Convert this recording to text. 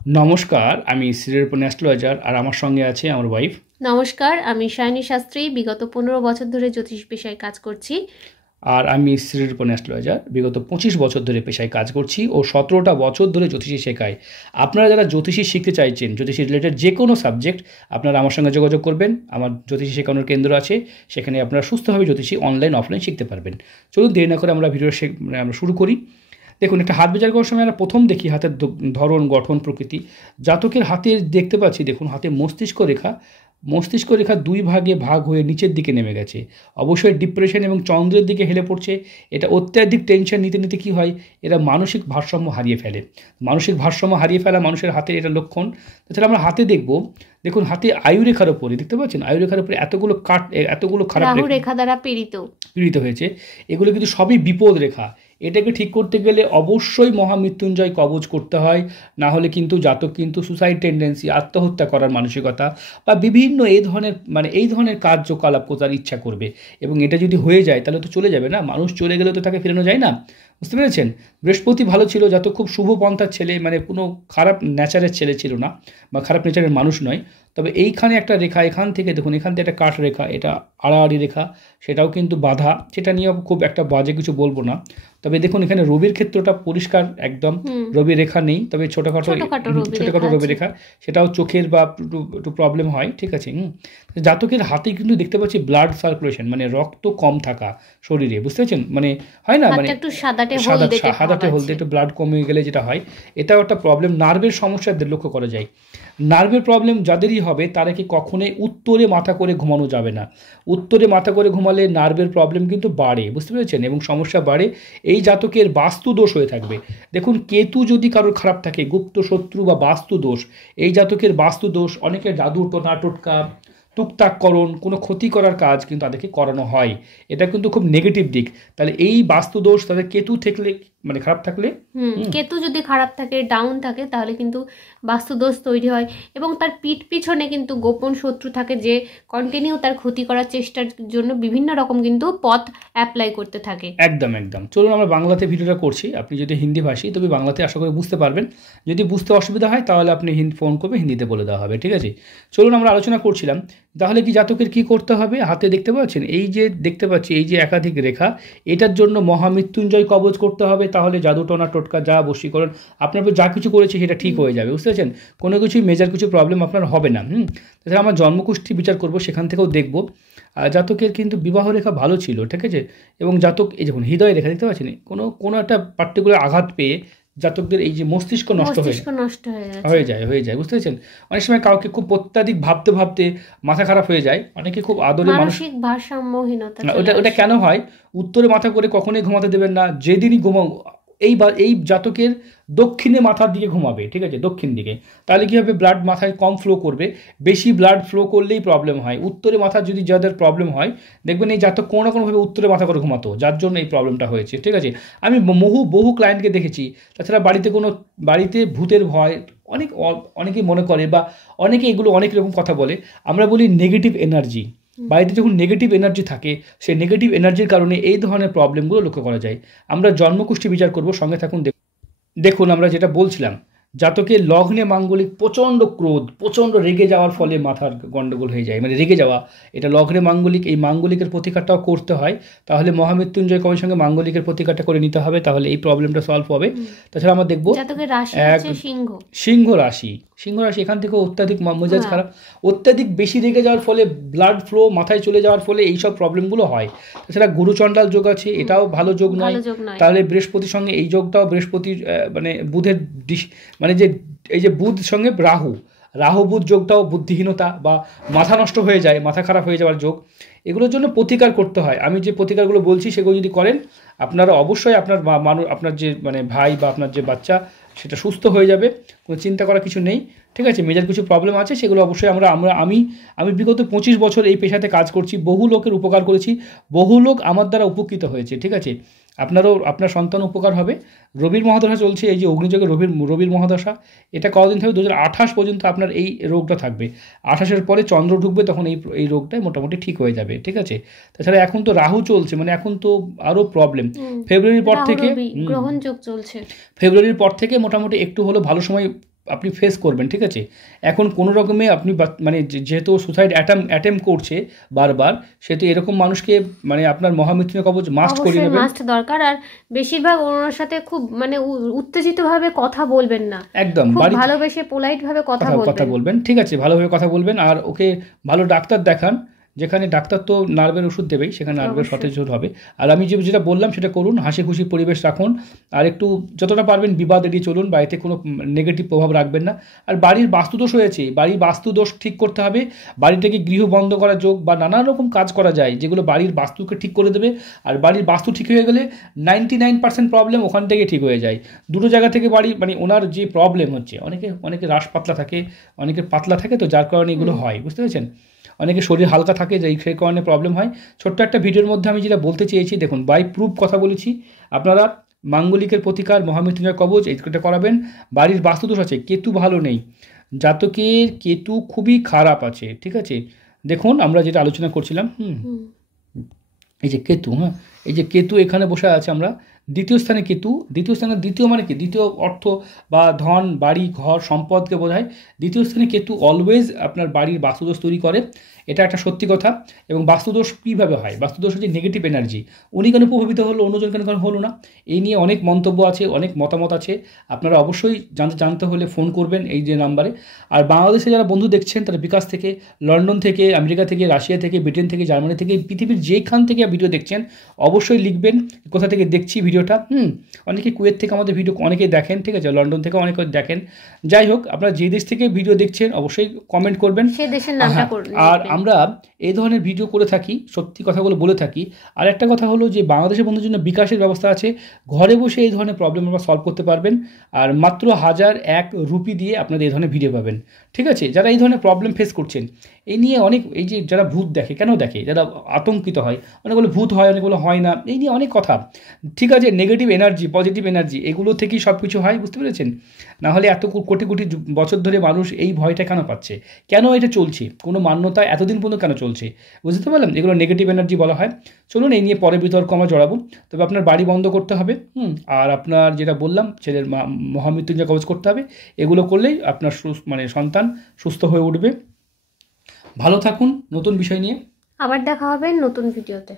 নমস্কার, আমি শ্রীরূপন অ্যাস্ট্রোলজার আর আমার সঙ্গে আছে আমার ওয়াইফ। নমস্কার, আমি শায়নী শাস্ত্রী। বিগত 15 বছর ধরে জ্যোতিষ পেশায় কাজ করছি। আর আমি শ্রীরূপন অ্যাস্ট্রোলজার, বিগত 25 বছর ধরে পেশায় কাজ করছি ও 17টা বছর ধরে জ্যোতিষী শেখাই। আপনারা যারা জ্যোতিষী শিখতে চাইছেন, জ্যোতিষী রিলেটেড যে কোনো সাবজেক্ট, আপনারা আমার সঙ্গে যোগাযোগ করবেন। আমার জ্যোতিষী শেখানোর কেন্দ্র আছে, সেখানে আপনারা সুস্থভাবে জ্যোতিষী অনলাইন অফলাইন শিখতে পারবেন। চলুন দেরি না করে আমরা ভিডিও আমরা শুরু করি। দেখুন, একটা হাত বিচার করার সময় আমরা প্রথম দেখি হাতের ধরন, গঠন, প্রকৃতি। জাতকের হাতে দেখতে পাচ্ছি, দেখুন হাতে মস্তিষ্ক রেখা দুই ভাগে ভাগ হয়ে নিচের দিকে নেমে গেছে। অবশ্যই ডিপ্রেশন এবং চন্দ্রের দিকে হেলে পড়ছে। এটা অত্যাধিক টেনশন নিতে নিতে কী হয়, এরা মানসিক ভারসাম্য হারিয়ে ফেলে। মানসিক ভারসাম্য হারিয়ে ফেলা মানুষের হাতের এটা লক্ষণ। তাছাড়া আমরা হাতে দেখব, দেখুন হাতে আয়ুরেখার ওপরে দেখতে পাচ্ছেন, আয়ুরেখার ওপরে এতগুলো খারাপ রাহু রেখা দ্বারা পীড়িত হয়েছে। এগুলো কিন্তু সবই বিপদ রেখা। এটাকে ঠিক করতে গেলে অবশ্যই মহামৃত্যুঞ্জয় কবচ করতে হয়, না হলে কিন্তু জাতক কিন্তু সুসাইড টেন্ডেন্সি, আত্মহত্যা করার মানসিকতা বা বিভিন্ন এই ধরনের কার্যকলাপ করার ইচ্ছা করবে। এবং এটা যদি হয়ে যায় তাহলে তো চলে যাবে না, মানুষ চলে গেলে তো তাকে ফেরানো যায় না। বুঝতে পেরেছেন? বৃহস্পতি ভালো ছিল, জাতক খুব শুভ পন্থার ছেলে, কোনো খারাপ নেচারের ছেলে ছিল না বা খারাপ নেচারের মানুষ নয়। তবে এইখানে একটা রেখা, এখান থেকে দেখুন, এখান থেকে একটা কাঠ রেখা, এটা আড়াআড়ি রেখা, সেটাও কিন্তু বাধা। সেটা নিয়েও খুব একটা বাজে কিছু বলবো না। তবে দেখুন এখানে রবির ক্ষেত্রটা পরিষ্কার একদম, রবি রেখা নেই, তবে ছোটোখাটো রবি রেখা, সেটাও চোখের বা একটু প্রবলেম হয়। ঠিক আছে। জাতকের হাতে কিন্তু দেখতে পাচ্ছি ব্লাড সার্কুলেশন, রক্ত কম থাকা শরীরে। বুঝতে পারছেন? হয় না, একটু সাদাটে হলদে একটু ব্লাড কমে গেলে যেটা হয়, এটাও একটা প্রবলেম। নার্ভের সমস্যা লক্ষ্য করা যায়। নার্ভের প্রবলেম যাদেরই হবে তারা কি কখনোই উত্তরে মাথা করে ঘুমানো যাবে না। উত্তরে মাথা করে ঘুমালে নার্ভের প্রবলেম কিন্তু বাড়ে। বুঝতে পেরেছেন? এবং সমস্যা বাড়ে। এই জাতকের বাস্তু দোষ হয়ে থাকবে। দেখুন, কেতু যদি কারোর খারাপ থাকে, গুপ্ত শত্রু বা বাস্তু দোষ, এই জাতকের বাস্তু দোষ, অনেকের জাদু টোটকা টুকটাককরণ, কোনো ক্ষতি করার কাজ কিন্তু তাদেরকে করানো হয়। এটা কিন্তু খুব নেগেটিভ দিক। তাহলে এই বাস্তু দোষ তাদের কেতু থাকলে, খারাপ থাকলে, কেতু যদি খারাপ থাকে, ডাউন থাকে, তাহলে কিন্তু বাস্তুদোষ তৈরি হয়। এবং তার পিছনে কিন্তু গোপন শত্রু থাকে, যে কন্টিনিউ তার ক্ষতি করার চেষ্টার জন্য বিভিন্ন রকম কিন্তু পথ অ্যাপ্লাই করতে থাকে। একদম একদম। চলুন আমরা বাংলাতে ভিডিওটা করছি। আপনি যদি হিন্দি ভাষী, তবে বাংলাতে আশা করি বুঝতে পারবেন। যদি বুঝতে অসুবিধা হয় তাহলে আপনি ফোন করবে, হিন্দিতে বলে দেওয়া হবে। ঠিক আছে। চলুন আমরা আলোচনা করছিলাম। তাহলে কি জাতকের কি করতে হবে? হাতে দেখতে পাচ্ছেন, এই যে দেখতে পাচ্ছি, এই যে একাধিক রেখা, এটার জন্য মহামৃত্যুঞ্জয় কবচ করতে হবে। তাহলে জাদু টোনা টোটকা যা বশীকরণ আপনার যা কিছু করেছে সেটা ঠিক হয়ে যাবে। বুঝতে পারছেন? কোনো কিছুই মেজার কিছু প্রবলেম আপনার হবে না। তাছাড়া আমার জন্মকুষ্ঠী বিচার করব, সেখান থেকেও দেখব জাতকের কিন্তু বিবাহ রেখা ভালো ছিল। ঠিক আছে। এবং জাতক এই যখন হৃদয় রেখা দেখতে পাচ্ছেন, কোনো একটা পার্টিকুলার আঘাত পেয়ে জাতকদের এই যে মস্তিষ্ক নষ্ট হয়ে যায়। বুঝতে পেরেছেন? অনেক সময় কাউকে খুব অত্যাধিক ভাবতে ভাবতে মাথা খারাপ হয়ে যায়। অনেকে খুব আদরে মানসিক ভারসাম্যহীনতা। ওটা কেন হয়? উত্তরে মাথা করে কখনোই ঘুমাতে দেবেন না। যেদিনই এই জাতকের দক্ষিণে মাথার দিকে ঘুমাবে। ঠিক আছে, দক্ষিণ দিকে। তাহলে কী হবে? ব্লাড মাথায় কম ফ্লো করবে। বেশি ব্লাড ফ্লো করলেই প্রবলেম হয়। উত্তরে মাথার যদি যাদের প্রবলেম হয়, দেখবেন এই জাতক কোনো না কোনোভাবে উত্তরে মাথা করে ঘুমাতো, যার জন্য এই প্রবলেমটা হয়েছে। ঠিক আছে। আমি বহু ক্লায়েন্টকে দেখেছি। তাছাড়া বাড়িতে ভূতের ভয় অনেকেই মনে করে, বা অনেকে এগুলো অনেক রকম কথা বলে। আমরা বলি নেগেটিভ এনার্জি। বাড়িতে যখন নেগেটিভ এনার্জি থাকে, সেই নেগেটিভ এনার্জির কারণে এই ধরনের প্রবলেমগুলো লক্ষ্য করা যায়। আমরা জন্মকুষ্ঠী বিচার করব, সঙ্গে থাকুন। দেখুন আমরা যেটা বলছিলাম, জাতকের লগ্নে মাঙ্গলিক প্রচণ্ড ক্রোধ, প্রচণ্ড রেগে যাওয়ার ফলে মাথার গণ্ডগোল হয়ে যায়। রেগে যাওয়া, এটা লগ্নে মাঙ্গলিক। এই মাঙ্গলিকের প্রতিকারটাও করতে হয়। তাহলে মহামৃত্যুঞ্জয় কবির সঙ্গে মাঙ্গলিকের প্রতিকারটা করে নিতে হবে, তাহলে এই প্রবলেমটা সলভ হবে। তাছাড়া আমরা দেখবো সিংহ রাশি। এখান থেকে অত্যাধিক মেজাজ খারাপ, অত্যাধিক বেশি রেগে যাওয়ার ফলে ব্লাড ফ্লো মাথায় চলে যাওয়ার ফলে এইসব প্রবলেমগুলো হয়। তাছাড়া গুরুচণ্ডাল যোগ আছে, এটাও ভালো যোগ নয়। তাহলে বৃহস্পতির সঙ্গে এই যোগটাও, বৃহস্পতির বুধের যে এই যে বুধ সঙ্গে রাহু বুধ যোগটাও বুদ্ধিহীনতা বা মাথা নষ্ট হয়ে যায়, মাথা খারাপ হয়ে যাওয়ার যোগ। এগুলোর জন্য প্রতিকার করতে হয়। আমি যে প্রতিকারগুলো বলছি সেগুলো যদি করেন, আপনারা অবশ্যই আপনার যে ভাই বা আপনার যে বাচ্চা, সেটা সুস্থ হয়ে যাবে। কোনো চিন্তা করার কিছু নেই। ঠিক আছে। মেজার কিছু প্রবলেম আছে, সেগুলো অবশ্যই আমি বিগত 25 বছর এই পেশাতে কাজ করছি। বহু লোকের উপকার করেছি, বহু লোক আমার দ্বারা উপকৃত হয়েছে। ঠিক আছে। আপনার সন্তান উপকার হবে। রবির মহাদশা চলছে, এই যে অগ্নিযোগে রবির মহাদশা, এটা কতদিন থাকবে? 2028 পর্যন্ত আপনার এই রোগটা থাকবে। 28-এর পরে চন্দ্র ঢুকবে, তখন এই রোগটাই মোটামুটি ঠিক হয়ে যাবে। ঠিক আছে। তাছাড়া এখন তো রাহু চলছে, এখন তো আরও প্রবলেম। ফেব্রুয়ারির পর থেকে গ্রহণ যোগ চলছে। ফেব্রুয়ারির পর থেকে মোটামুটি একটু হলো ভালো সময় আপনি ফেস করবেন, ঠিক আছে। এখন কোনো রকমে আপনি মানে যেহেতু সুসাইড অ্যাটেম্প করছে বারবার, সেহেতু এরকম মানুষকে মানে আপনার মহামৃত্যুঞ্জয় কবচ মাস্ট করিয়ে নেবেন, মাস্ট দরকার। আর বেশিরভাগ ওনার সাথে খুব মানে উত্তেজিতভাবে কথা বলবেন না, একদম খুব বাড়ি ভালোবেসে পোলাইট ভাবে কথা বলবেন, ঠিক আছে, ভালোভাবে কথা বলবেন। আর ওকে ভালো ডাক্তার দেখান, যেখানে ডাক্তার তো নার্ভের ওষুধ দেবেই, সেখানে নার্ভের সতেজ হবে। আর আমি যেটা বললাম সেটা করুন, হাসি খুশি পরিবেশ রাখুন, আর একটু যতটা পারবেন বিবাদ এড়িয়ে চলুন, বাড়িতে কোনো নেগেটিভ প্রভাব রাখবেন না। আর বাড়ির বাস্তুদোষ হয়েছে, বাড়ির বাস্তুদোষ ঠিক করতে হবে, বাড়িটাকে গৃহ বন্ধ করা যোগ বা নানান রকম কাজ করা যায় যেগুলো বাড়ির বাস্তুকে ঠিক করে দেবে। আর বাড়ির বাস্তু ঠিক হয়ে গেলে 99% প্রবলেম ওখান থেকে ঠিক হয়ে যায়। দুটো জায়গা থেকে বাড়ি মানে ওনার যে প্রবলেম হচ্ছে, অনেকে রাস পাতলা থাকে, অনেকে পাতলা থাকে, তো যার কারণে এগুলো হয়, বুঝতে পেরেছেন। অনেকে শরীর হালকা থাকে, সেই কারণে প্রবলেম হয়। ছোট্ট একটা ভিডিওর মধ্যে আমি যেটা বলতে চেয়েছি, দেখুন বাই প্রুফ কথা বলেছি। আপনারা মাঙ্গলিকের প্রতিকার মহামৃত্যুঞ্জয় কবচ এইটা করাবেন। বাড়ির বাস্তুদোষ আছে, কেতু ভালো নেই, জাতকের কেতু খুবই খারাপ আছে, ঠিক আছে। দেখুন আমরা যেটা আলোচনা করছিলাম, এই যে কেতু, এই যে কেতু এখানে বসে আছে, আমরা দ্বিতীয় স্থানে কেতু, দ্বিতীয় মানে কি, দ্বিতীয় অর্থ বা ধন, বাড়ি, ঘর, সম্পদকে বোঝায়। দ্বিতীয় স্থানে কেতু অলওয়েজ আপনার বাড়ির বাস্তুদোষ তৈরি করে, এটা একটা সত্যি কথা। এবং বাস্তুদোষ কীভাবে হয়, বাস্তুদোষ হচ্ছে নেগেটিভ এনার্জি, উনি কেন প্রভাবিত হলো, অন্যজন কেন হলো না, এই নিয়ে অনেক মন্তব্য আছে, অনেক মতামত আছে। আপনারা অবশ্যই জানতে হলে ফোন করবেন এই যে নাম্বারে। আর বাংলাদেশে যারা বন্ধু দেখছেন তারা বিকাশ থেকে, লন্ডন থেকে, আমেরিকা থেকে, রাশিয়া থেকে, ব্রিটেন থেকে, জার্মানি থেকে, পৃথিবীর যেখান থেকে ভিডিও দেখছেন অবশ্যই লিখবেন কোথা থেকে দেখছি ভিডিওটা। অনেকে কুয়েত থেকে আমাদের ভিডিও অনেকেই দেখেন, ঠিক আছে, লন্ডন থেকে অনেকে দেখেন। যাই হোক, আপনারা যে দেশ থেকে ভিডিও দেখছেন অবশ্যই কমেন্ট করবেন, সেই দেশের নামটা করবেন। আর আমরা এই ধরনের ভিডিও করে থাকি, সত্যি কথাগুলো বলে থাকি। আর একটা কথা হলো যে বাংলাদেশের বন্ধুদের জন্য বিকাশের ব্যবস্থা আছে, ঘরে বসে এই ধরনের প্রবলেম আপনারা সলভ করতে পারবেন। আর মাত্র 1001 রুপি দিয়ে আপনারা এই ধরনের ভিডিও পাবেন, ঠিক আছে। যারা এই ধরনের প্রবলেম ফেস করছেন, এই নিয়ে অনেক, এই যে যারা ভূত দেখে, কেন দেখে, যারা আতঙ্কিত হয়, অনেকগুলো ভূত হয়, অনেকগুলো হয় না, এই নিয়ে অনেক কথা, ঠিক আছে। নেগেটিভ এনার্জি, পজিটিভ এনার্জি, এগুলো থেকেই সব কিছু হয়, বুঝতে পেরেছেন। না হলে এত কোটি কোটি বছর ধরে মানুষ এই ভয়টা কেন পাচ্ছে, কেন এটা চলছে, কোনো মান্যতা এতদিন পর্যন্ত কেন চলছে, বুঝতে পারলাম। এগুলো নেগেটিভ এনার্জি বলা হয়। চলুন এই নিয়ে পরে বিতর্ক আমরা জড়াবো। তবে আপনার বাড়ি বন্ধ করতে হবে, আর আপনার যেটা বললাম ছেলের মহামৃত্যুঞ্জয় কবচ করতে হবে, এগুলো করলেই আপনার মানে সন্তান সুস্থ হয়ে উঠবে। ভালো থাকুন, নতুন বিষয় নিয়ে আবার দেখা হবে নতুন ভিডিওতে।